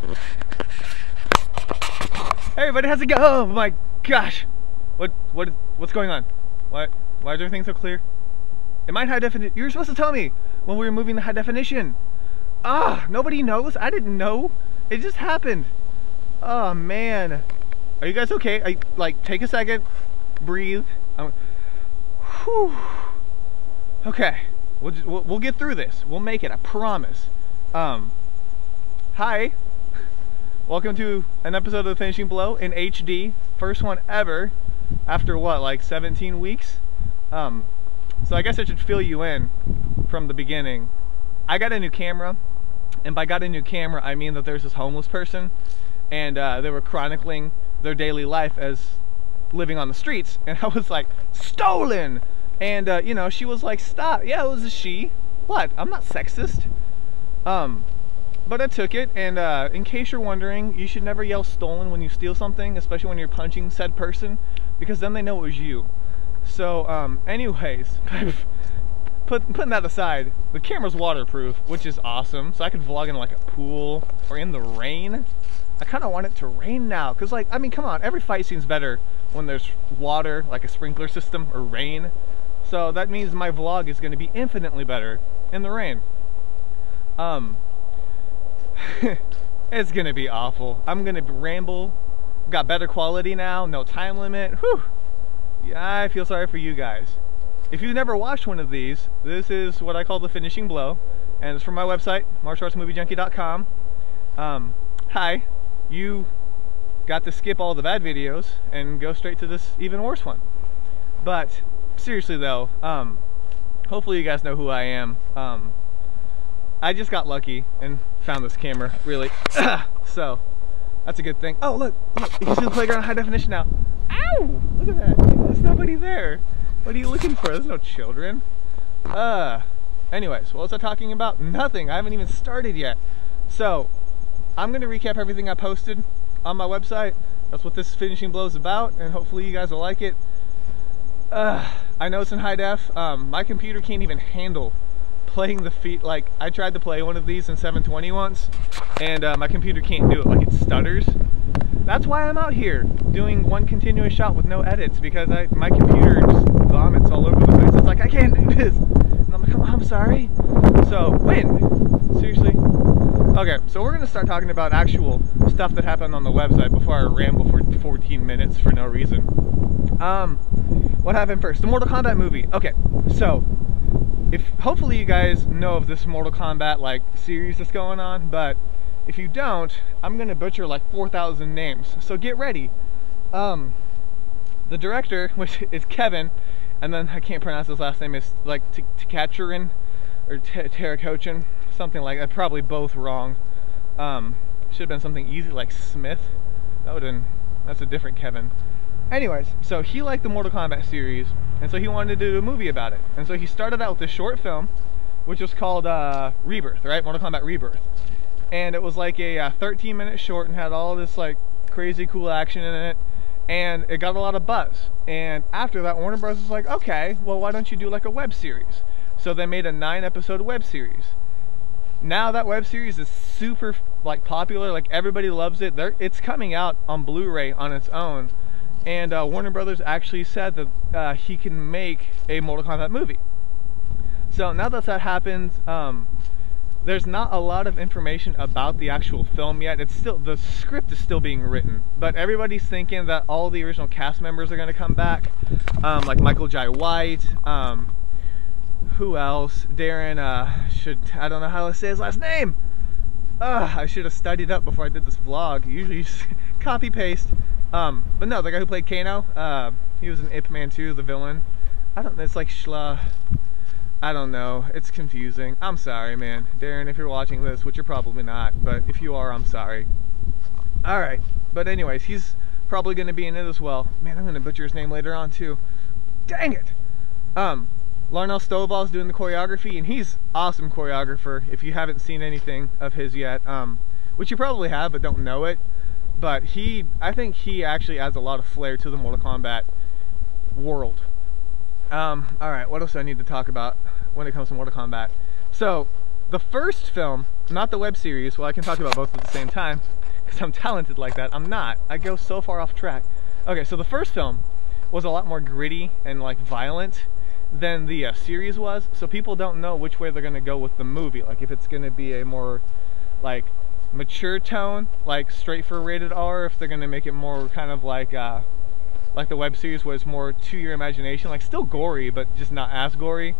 Hey everybody, how's it going? Oh my gosh! What's going on? Why is everything so clear? Am I in high definition? You were supposed to tell me when we were moving to high definition. Ah, nobody knows. I didn't know. It just happened. Oh man. Are you guys okay? Like, take a second, breathe. Whew. Okay, we'll get through this. We'll make it. I promise. Hi. Welcome to an episode of The Finishing Blow in HD. First one ever. After what, like 17 weeks? So I guess I should fill you in from the beginning. I got a new camera, and by got a new camera, I mean that there's this homeless person, and they were chronicling their daily life as living on the streets, and I was like, stolen! And you know, she was like, stop. Yeah, it was a she. What? I'm not sexist. But I took it, and in case you're wondering, you should never yell stolen when you steal something, especially when you're punching said person, because then they know it was you. So anyways, putting that aside, the camera's waterproof, which is awesome, so I could vlog in like a pool or in the rain. I kind of want it to rain now, because like, I mean, come on, every fight seems better when there's water, like a sprinkler system, or rain. So that means my vlog is going to be infinitely better in the rain. It's going to be awful. I'm going to ramble. Got better quality now, no time limit. Whew. Yeah, I feel sorry for you guys. If you've never watched one of these, this is what I call The Finishing Blow, and it's from my website, martialartsmoviejunkie.com. Hi, you got to skip all the bad videos and go straight to this even worse one. But seriously though, hopefully you guys know who I am. I just got lucky and found this camera, really. So that's a good thing. Oh look, you can see the playground in high definition now. Ow! Look at that. There's nobody there. What are you looking for? There's no children. Anyways, what was I talking about? Nothing. I haven't even started yet. So I'm gonna recap everything I posted on my website. That's what this Finishing Blow is about, and hopefully you guys will like it. I know it's in high def. My computer can't even handle playing the feet. Like, I tried to play one of these in 720 once, and my computer can't do it. Like, it stutters. That's why I'm out here doing one continuous shot with no edits, because my computer just vomits all over the place. It's like, I can't do this. And I'm like, oh, I'm sorry. So, wind. Seriously. Okay, so we're going to start talking about actual stuff that happened on the website before I ramble for 14 minutes for no reason. What happened first? The Mortal Kombat movie. Okay, so hopefully you guys know of this Mortal Kombat like series that's going on, but if you don't, I'm gonna butcher like 4,000 names, so get ready. The director, which is Kevin, and then I can't pronounce his last name, is like Tkachirin or Tarakochin, something like that. Probably both wrong. Should have been something easy like Smith. That's a different Kevin. Anyways, so he liked the Mortal Kombat series, and so he wanted to do a movie about it. And so he started out with this short film, which was called Rebirth, right? Mortal Kombat Rebirth. And it was like a 13-minute short and had all this like crazy cool action in it, and it got a lot of buzz. And after that, Warner Bros. Was like, okay, well, why don't you do like a web series? So they made a 9-episode web series. Now that web series is super like popular, like everybody loves it. It's coming out on Blu-ray on its own. And Warner Brothers actually said that he can make a Mortal Kombat movie. So now that that happened, there's not a lot of information about the actual film yet. It's still, the script is still being written, but everybody's thinking that all the original cast members are going to come back, like Michael Jai White. Who else? Darren. I don't know how to say his last name. I should have studied up before I did this vlog. Usually you just copy paste. But no, the guy who played Kano, he was in Ip Man 2, the villain. I don't know, it's like Shla. I don't know, it's confusing. I'm sorry, man. Darren, if you're watching this, which you're probably not, but if you are, I'm sorry. Alright, but anyways, he's probably going to be in it as well. Man, I'm going to butcher his name later on too. Dang it! Larnell Stovall's doing the choreography, and he's awesome choreographer if you haven't seen anything of his yet, which you probably have but don't know it. But I think he actually adds a lot of flair to the Mortal Kombat world. Alright, what else do I need to talk about when it comes to Mortal Kombat? So, the first film, not the web series, well, I can talk about both at the same time because I'm talented like that. I'm not. I go so far off track. Okay, so the first film was a lot more gritty and like violent than the series was, so people don't know which way they're gonna go with the movie. Like if it's gonna be a more like mature tone, like straight for rated R, if they're gonna make it more kind of like the web series was more to your imagination, like still gory but just not as gory.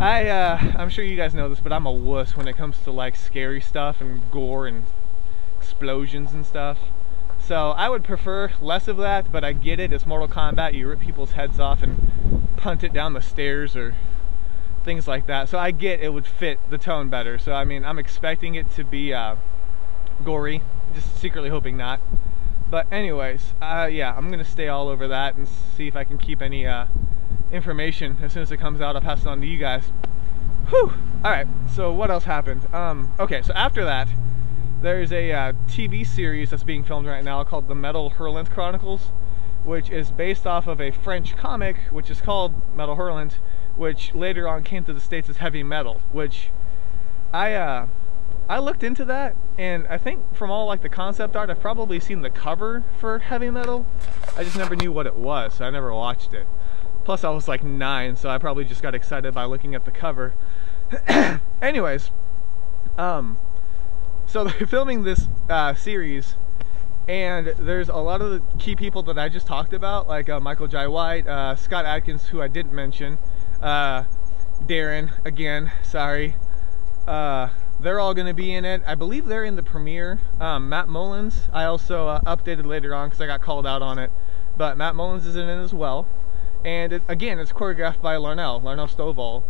I'm sure you guys know this, but I'm a wuss when it comes to like scary stuff and gore and explosions and stuff. So I would prefer less of that, but I get it. It's Mortal Kombat. You rip people's heads off and punt it down the stairs or things like that. So I get it would fit the tone better. So I mean, I'm expecting it to be gory, just secretly hoping not. But anyways, yeah, I'm gonna stay all over that and see if I can keep any information. As soon as it comes out, I'll pass it on to you guys. Whew! Alright, so what else happened? Okay, so after that, there's a TV series that's being filmed right now called The Metal Hurlant Chronicles, which is based off of a French comic, which is called Metal Hurlant, which later on came to the States as Heavy Metal, which I looked into that, and I think from all like the concept art, I've probably seen the cover for Heavy Metal. I just never knew what it was, so I never watched it. Plus I was like 9, so I probably just got excited by looking at the cover. Anyways, so they're filming this series, and there's a lot of the key people that I just talked about, like Michael Jai White, Scott Adkins, who I didn't mention, Darren, again, sorry. They're all going to be in it. I believe they're in the premiere. Matt Mullins, I also updated later on because I got called out on it, but Matt Mullins is in it as well. And again, it's choreographed by Larnell Stovall.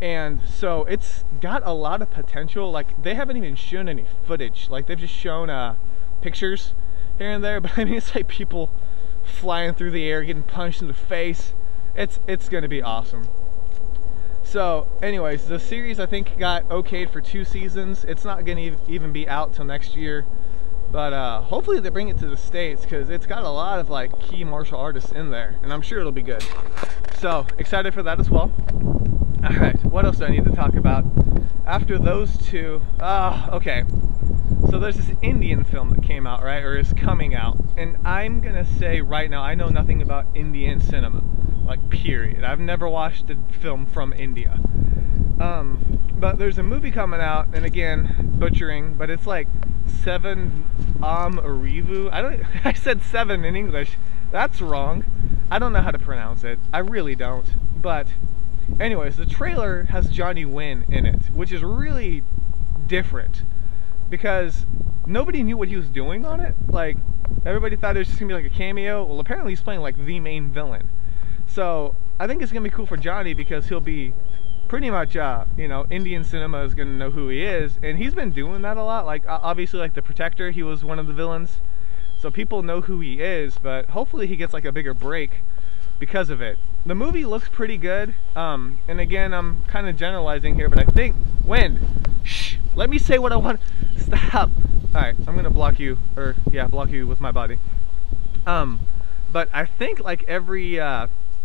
And so it's got a lot of potential. Like, they haven't even shown any footage. Like, they've just shown pictures here and there, but I mean, it's like people flying through the air, getting punched in the face. It's gonna be awesome. So anyways, the series I think got okayed for 2 seasons. It's not gonna even be out till next year, but hopefully they bring it to the States, because it's got a lot of like key martial artists in there, and I'm sure it'll be good. So excited for that as well. All right, what else do I need to talk about after those two? Okay, so there's this Indian film that came out, right, or is coming out, and I'm gonna say right now, I know nothing about Indian cinema, like period. I've never watched a film from India. But there's a movie coming out, and again, butchering, but it's like Seven Arivu. I said 7 in English. That's wrong. I don't know how to pronounce it. I really don't. But anyways, the trailer has Johnny Wynn in it, which is really different because nobody knew what he was doing on it. Like, everybody thought it was just gonna be like a cameo. Well, apparently he's playing like the main villain. So I think it's gonna be cool for Johnny because he'll be pretty much, you know, Indian cinema is gonna know who he is, and he's been doing that a lot. Like, obviously, like The Protector, he was one of the villains, so people know who he is. But hopefully he gets like a bigger break because of it. The movie looks pretty good, and again, I'm kind of generalizing here, but I think shh, let me say what I want. Stop. All right, I'm gonna block you, or yeah, block you with my body. But I think like every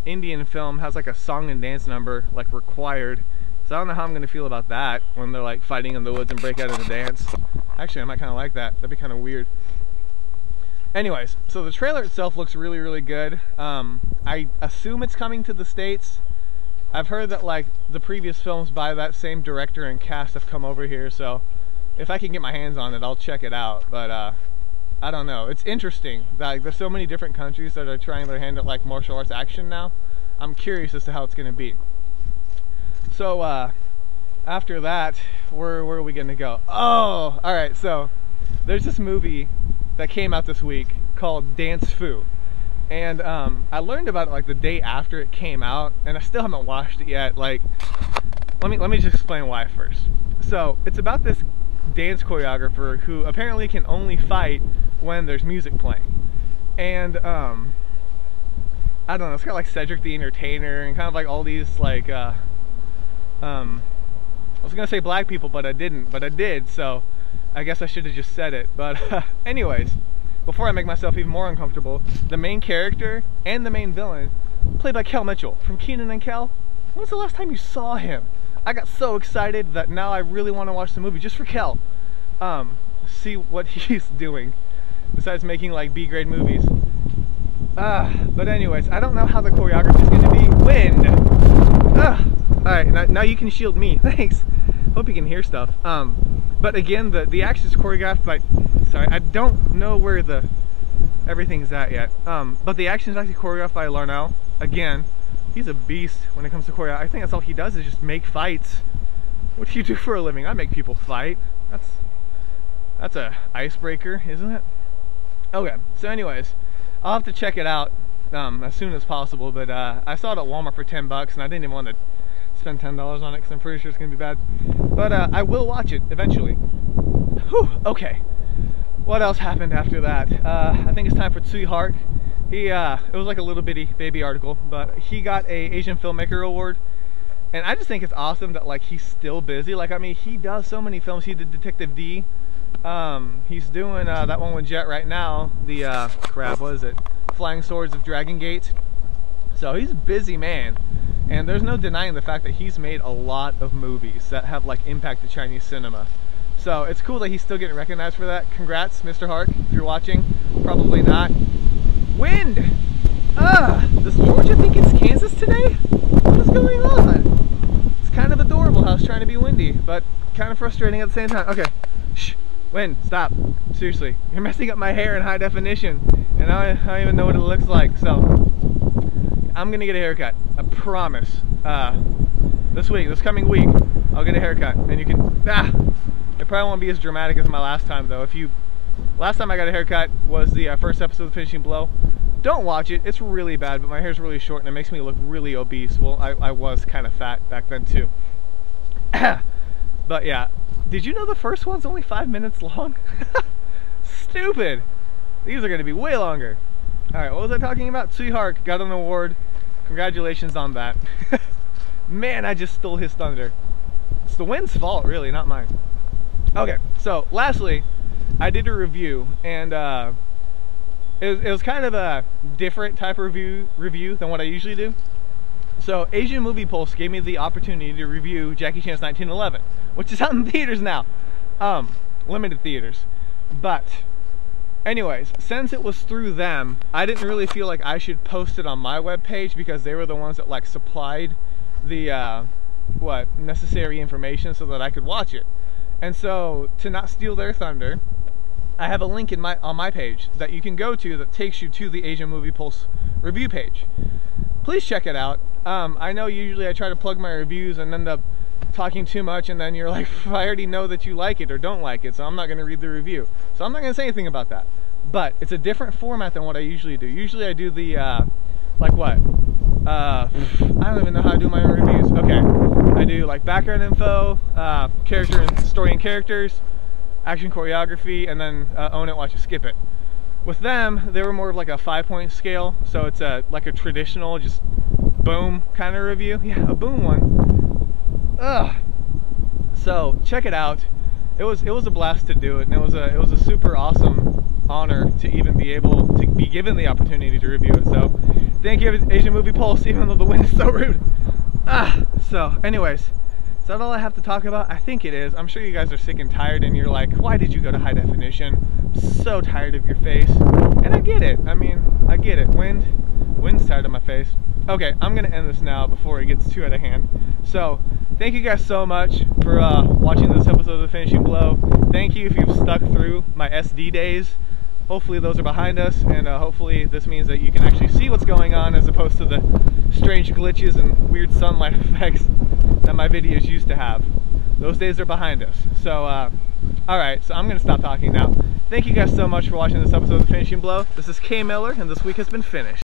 Indian film has like a song and dance number like required, so I don't know how I'm gonna feel about that when they're like fighting in the woods and break out into dance. Actually, I might kind of like that. That'd be kind of weird. Anyways, so the trailer itself looks really, really good. I assume it's coming to the States. I've heard that like the previous films by that same director and cast have come over here, so if I can get my hands on it, I'll check it out. But I don't know. It's interesting. Like, there's so many different countries that are trying their hand at like martial arts action now. I'm curious as to how it's going to be. So after that, where are we going to go? Oh, all right. So there's this movie that came out this week called Dance Fu, and I learned about it like the day after it came out, and I still haven't watched it yet. Like, let me just explain why first. So it's about this dance choreographer who apparently can only fight when there's music playing, and I don't know, it's got like Cedric the Entertainer and kind of like all these like I was gonna say black people, but I didn't, but I did, so I guess I should have just said it. But anyways, before I make myself even more uncomfortable, the main character and the main villain played by Kel Mitchell from Kenan and Kel. When's the last time you saw him? I got so excited that now I really want to watch the movie just for Kel. See what he's doing besides making like B-grade movies. But anyways, I don't know how the choreography is going to be. Wind! Alright, now you can shield me. Thanks. Hope you can hear stuff. But again, the action is choreographed by... Sorry, I don't know where everything's at yet. But the action is actually choreographed by Larnell. Again, he's a beast when it comes to choreography. I think that's all he does is just make fights. What do you do for a living? I make people fight. That's a icebreaker, isn't it? Okay, so anyways, I'll have to check it out as soon as possible, but I saw it at Walmart for 10 bucks and I didn't even want to spend $10 on it because I'm pretty sure it's going to be bad. But I will watch it eventually. Whew, okay. What else happened after that? I think it's time for Tsui Hark. It was like a little bitty baby article, but he got a Asian Filmmaker Award. And I just think it's awesome that like he's still busy. Like, I mean, he does so many films. He did Detective D. He's doing that one with Jet right now. The crap, what is it? Flying Swords of Dragon Gate. So he's a busy man, and there's no denying the fact that he's made a lot of movies that have like impacted Chinese cinema. So it's cool that he's still getting recognized for that. Congrats, Mr. Hark, if you're watching. Probably not. Wind! Does Georgia think it's Kansas today? What is going on? It's kind of adorable how it's trying to be windy, but kind of frustrating at the same time. Okay. Shh. Wind, stop. Seriously. You're messing up my hair in high definition, and I don't even know what it looks like, so I'm gonna get a haircut. I promise. This coming week, I'll get a haircut, and you can, it probably won't be as dramatic as my last time, though. Last time I got a haircut was the first episode of Finishing Blow. Don't watch it, it's really bad, but my hair's really short and it makes me look really obese. Well, I was kind of fat back then too. But yeah, did you know the first one's only 5 minutes long? Stupid! These are gonna be way longer. Alright, what was I talking about? Tsui Hark got an award. Congratulations on that. Man, I just stole his thunder. It's the wind's fault, really, not mine. Okay, so lastly, I did a review, and it was kind of a different type of review than what I usually do. So Asian Movie Pulse gave me the opportunity to review Jackie Chan's 1911, which is out in theaters now, limited theaters. But anyways, since it was through them, I didn't really feel like I should post it on my webpage because they were the ones that like supplied the necessary information so that I could watch it. And so to not steal their thunder, I have a link on my page that you can go to that takes you to the Asian Movie Pulse review page. Please check it out. I know usually I try to plug my reviews and end up talking too much, and then you're like, I already know that you like it or don't like it, so I'm not going to read the review. So I'm not going to say anything about that. But it's a different format than what I usually do. Usually I do the, like what? I don't even know how to do my own reviews. Okay. I do like background info, character and story and characters, action choreography, and then own it, watch it, skip it. With them, they were more of like a 5-point scale, so it's like a traditional, just boom kind of review. Yeah, a boom one. Ugh. So check it out. It was a blast to do it, and it was a super awesome honor to even be able to be given the opportunity to review it. So thank you, Asian Movie Pulse, even though the wind is so rude. So anyways, is that all I have to talk about? I think it is. I'm sure you guys are sick and tired and you're like, why did you go to high definition? I'm so tired of your face. And I get it. I mean, I get it. Wind's tired of my face. Okay, I'm gonna end this now before it gets too out of hand. So thank you guys so much for watching this episode of The Finishing Blow. Thank you if you've stuck through my SD days. Hopefully those are behind us, and hopefully this means that you can actually see what's going on as opposed to the strange glitches and weird sunlight effects that my videos used to have. Those days are behind us. So, alright, so I'm going to stop talking now. Thank you guys so much for watching this episode of The Finishing Blow. This is K Miller, and this week has been finished.